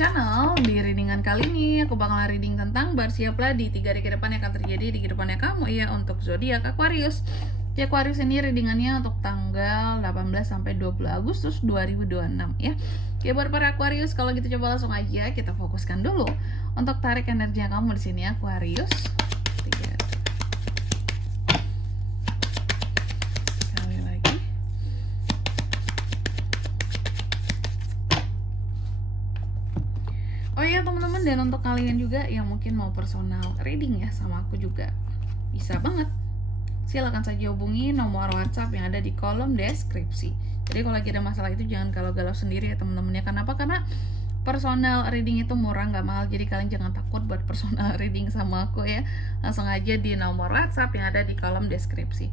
channel. Di readingan kali ini aku bakal reading tentang bersiaplah di 3 hari ke depan yang akan terjadi di kehidupannya kamu ya untuk zodiak Aquarius. Di Aquarius ini readingannya untuk tanggal 18 sampai 20 Agustus 2026 ya. Oke, buat para Aquarius, kalau gitu coba langsung aja kita fokuskan dulu untuk tarik energi kamu di sini Aquarius. Oh iya teman-teman, dan untuk kalian juga yang mungkin mau personal reading ya sama aku juga bisa banget. Silakan saja hubungi nomor WhatsApp yang ada di kolom deskripsi. Jadi kalau lagi ada masalah itu jangan galau-galau sendiri ya teman-teman ya. Kenapa? Karena personal reading itu murah, nggak mahal. Jadi kalian jangan takut buat personal reading sama aku ya. Langsung aja di nomor WhatsApp yang ada di kolom deskripsi.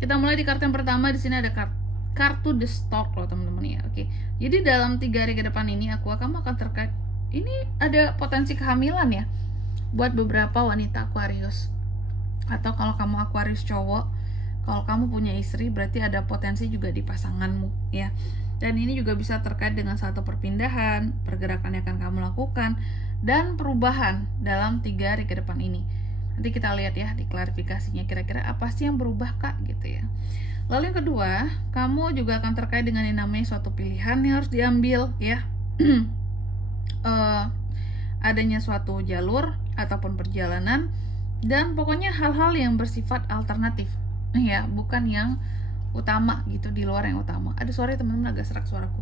Kita mulai di kartu yang pertama. Di sini ada kartu The Stork loh teman-teman ya. Oke. Jadi dalam 3 hari ke depan ini kamu akan terkait ini ada potensi kehamilan ya buat beberapa wanita Aquarius. Atau kalau kamu Aquarius cowok, kalau kamu punya istri berarti ada potensi juga di pasanganmu ya. Dan ini juga bisa terkait dengan satu perpindahan, pergerakan yang akan kamu lakukan, dan perubahan dalam 3 hari ke depan ini. Nanti kita lihat ya di klarifikasinya kira-kira apa sih yang berubah kak gitu ya. Lalu yang kedua, kamu juga akan terkait dengan yang namanya suatu pilihan yang harus diambil ya. Adanya suatu jalur ataupun perjalanan, dan pokoknya hal-hal yang bersifat alternatif ya, bukan yang utama gitu, di luar yang utama. Ada suara teman-teman, agak serak suaraku.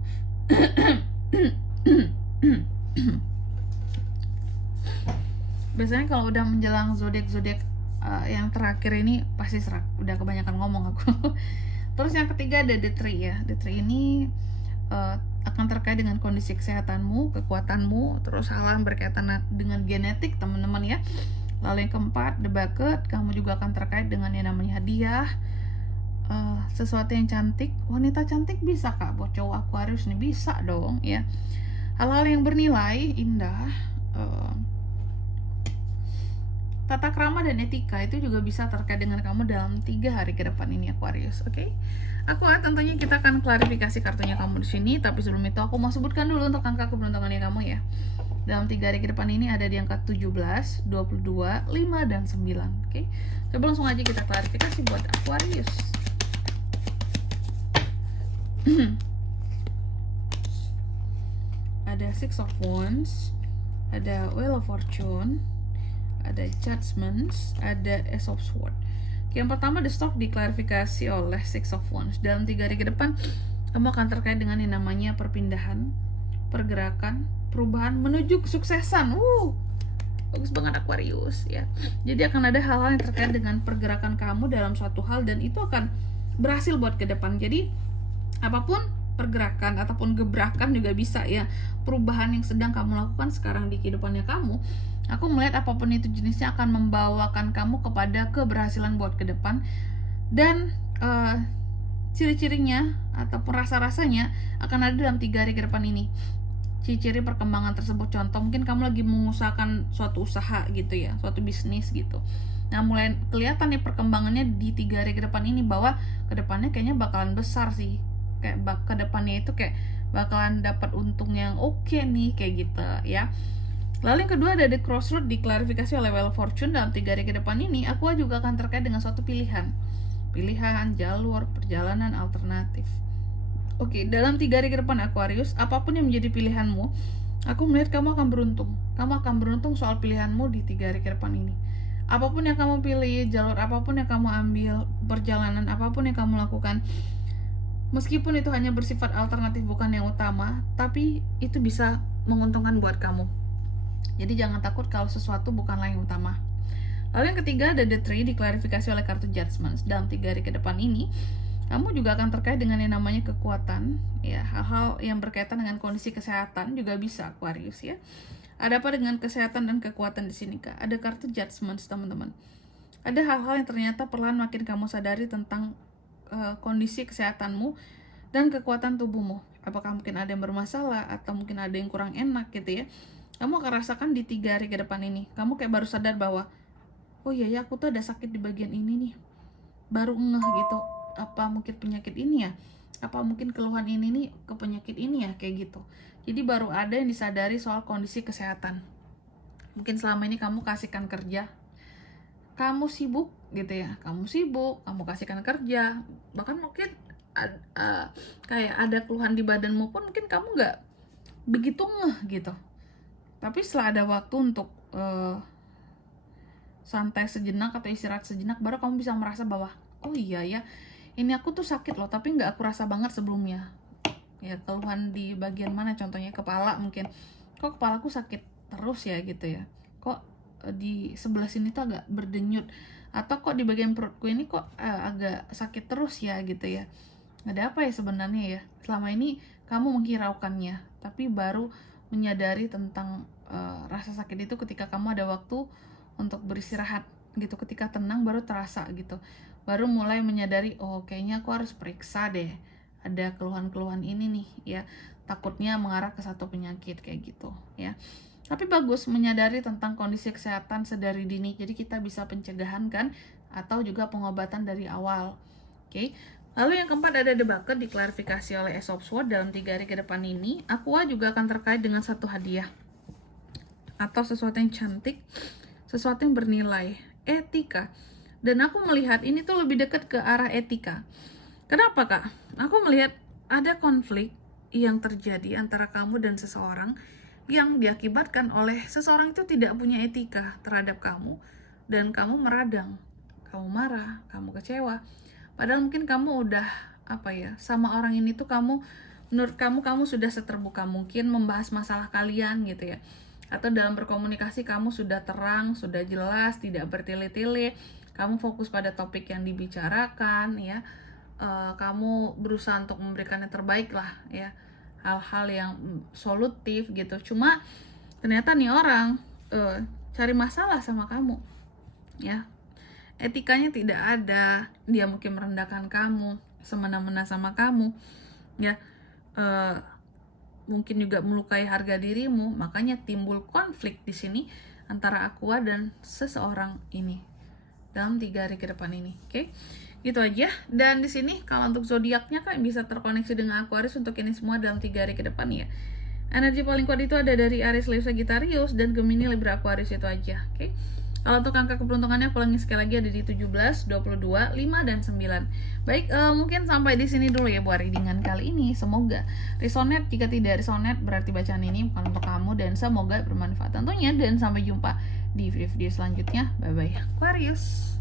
Biasanya kalau udah menjelang zodiak yang terakhir ini pasti serak, udah kebanyakan ngomong aku. Terus yang ketiga ada The Tree ya. The Tree ini akan terkait dengan kondisi kesehatanmu, kekuatanmu, terus hal yang berkaitan dengan genetik teman-teman ya. Lalu yang keempat, The Bucket, kamu juga akan terkait dengan yang namanya hadiah, sesuatu yang cantik. Wanita cantik bisa kak buat cowok Aquarius nih, bisa dong ya. Hal-hal yang bernilai, indah, tata krama dan etika itu juga bisa terkait dengan kamu dalam 3 hari ke depan ini Aquarius. Oke? Tentunya kita akan klarifikasi kartunya kamu di sini, tapi sebelum itu aku mau sebutkan dulu untuk angka keberuntungannya kamu ya. Dalam 3 hari ke depan ini ada di angka 17, 22, 5, dan 9. Oke? Coba langsung aja kita klarifikasi buat Aquarius. Ada Six of Wands, ada Wheel of Fortune, ada Judgments, ada Ace of Swords. Yang pertama, The Stork diklarifikasi oleh Six of Wands. Dalam 3 hari ke depan kamu akan terkait dengan yang namanya perpindahan, pergerakan, perubahan menuju kesuksesan. Bagus banget Aquarius ya. Jadi akan ada hal-hal yang terkait dengan pergerakan kamu dalam suatu hal, dan itu akan berhasil buat ke depan. Jadi apapun pergerakan ataupun gebrakan juga bisa ya, perubahan yang sedang kamu lakukan sekarang di kehidupannya kamu, aku melihat apapun itu jenisnya akan membawakan kamu kepada keberhasilan buat ke depan. Dan ciri-cirinya ataupun rasa-rasanya akan ada dalam 3 hari ke depan ini. Ciri-ciri perkembangan tersebut, contoh mungkin kamu lagi mengusahakan suatu usaha gitu ya, suatu bisnis gitu. Nah mulai kelihatan nih perkembangannya di 3 hari ke depan ini, bahwa ke depannya kayaknya bakalan besar sih, kayak ke depannya itu kayak bakalan dapat untung yang oke nih kayak gitu ya. Lalu yang kedua ada The Crossroad diklarifikasi oleh Wheel of Fortune. Dalam 3 hari ke depan ini aku juga akan terkait dengan suatu pilihan, jalur, perjalanan alternatif. Oke, dalam 3 hari ke depan Aquarius, apapun yang menjadi pilihanmu, aku melihat kamu akan beruntung. Kamu akan beruntung soal pilihanmu di 3 hari ke depan ini. Apapun yang kamu pilih, jalur apapun yang kamu ambil, perjalanan apapun yang kamu lakukan, meskipun itu hanya bersifat alternatif bukan yang utama, tapi itu bisa menguntungkan buat kamu. Jadi jangan takut kalau sesuatu bukanlah yang utama. Lalu yang ketiga ada The Tree diklarifikasi oleh kartu Judgments. Dalam 3 hari ke depan ini kamu juga akan terkait dengan yang namanya kekuatan ya, hal-hal yang berkaitan dengan kondisi kesehatan juga bisa Aquarius ya. Ada apa dengan kesehatan dan kekuatan di sini kak? Ada kartu Judgments teman-teman. Ada hal-hal yang ternyata perlahan makin kamu sadari tentang kondisi kesehatanmu dan kekuatan tubuhmu. Apakah mungkin ada yang bermasalah atau mungkin ada yang kurang enak gitu ya. Kamu akan rasakan di 3 hari ke depan ini. Kamu kayak baru sadar bahwa oh iya ya, aku tuh ada sakit di bagian ini nih. Baru ngeh gitu. Apa mungkin penyakit ini ya? apa mungkin keluhan ini nih ke penyakit ini ya, kayak gitu. Jadi baru ada yang disadari soal kondisi kesehatan. Mungkin selama ini kamu kasihkan kerja, kamu sibuk gitu ya, kamu kasihkan kerja, bahkan mungkin kayak ada keluhan di badanmu pun mungkin kamu nggak begitu ngeh gitu. Tapi setelah ada waktu untuk santai sejenak atau istirahat sejenak, baru kamu bisa merasa bahwa oh iya ya, ini aku tuh sakit loh, tapi nggak aku rasa banget sebelumnya. Ya, keluhan di bagian mana, contohnya kepala mungkin, kok kepalaku sakit terus ya gitu ya, kok di sebelah sini tuh agak berdenyut, atau kok di bagian perutku ini kok agak sakit terus ya gitu ya. Ada apa ya sebenarnya ya? Selama ini kamu menghiraukannya, tapi baru menyadari tentang rasa sakit itu ketika kamu ada waktu untuk beristirahat gitu, ketika tenang baru terasa gitu, baru mulai menyadari oh kayaknya aku harus periksa deh, ada keluhan-keluhan ini nih ya, takutnya mengarah ke satu penyakit kayak gitu ya. Tapi bagus menyadari tentang kondisi kesehatan sedari dini, jadi kita bisa pencegahan kan, atau juga pengobatan dari awal. Oke. Lalu yang keempat ada debugger diklarifikasi oleh Aesop Sword dalam 3 hari ke depan ini. Aqua juga akan terkait dengan satu hadiah atau sesuatu yang cantik, sesuatu yang bernilai, etika. Dan aku melihat ini tuh lebih dekat ke arah etika. Kenapa kak? Aku melihat ada konflik yang terjadi antara kamu dan seseorang yang diakibatkan oleh seseorang itu tidak punya etika terhadap kamu, dan kamu meradang, kamu marah, kamu kecewa. Padahal mungkin kamu udah sama orang ini tuh menurut kamu sudah seterbuka mungkin membahas masalah kalian gitu ya, atau dalam berkomunikasi kamu sudah terang, sudah jelas, tidak bertele-tele, kamu fokus pada topik yang dibicarakan ya, kamu berusaha untuk memberikan yang terbaik lah ya, hal-hal yang solutif gitu. Cuma ternyata nih orang cari masalah sama kamu ya, etikanya tidak ada, dia mungkin merendahkan kamu, semena-mena sama kamu ya, mungkin juga melukai harga dirimu. Makanya timbul konflik di sini antara Aqua dan seseorang ini dalam 3 hari ke depan ini. Oke, gitu aja. Dan di sini kalau untuk zodiaknya kan bisa terkoneksi dengan Aquarius untuk ini semua dalam 3 hari ke depan ya. Energi paling kuat itu ada dari Aries, Leo, Sagittarius, dan Gemini, Libra, Aquarius itu aja. Oke. Kalau untuk angka keberuntungannya aku ulangi sekali lagi, ada di 17, 22, 5, dan 9. Baik, mungkin sampai di sini dulu ya buat readingan kali ini. Semoga resonate. Jika tidak resonate berarti bacaan ini bukan untuk kamu, dan semoga bermanfaat tentunya. Dan sampai jumpa di video selanjutnya. Bye bye Aquarius.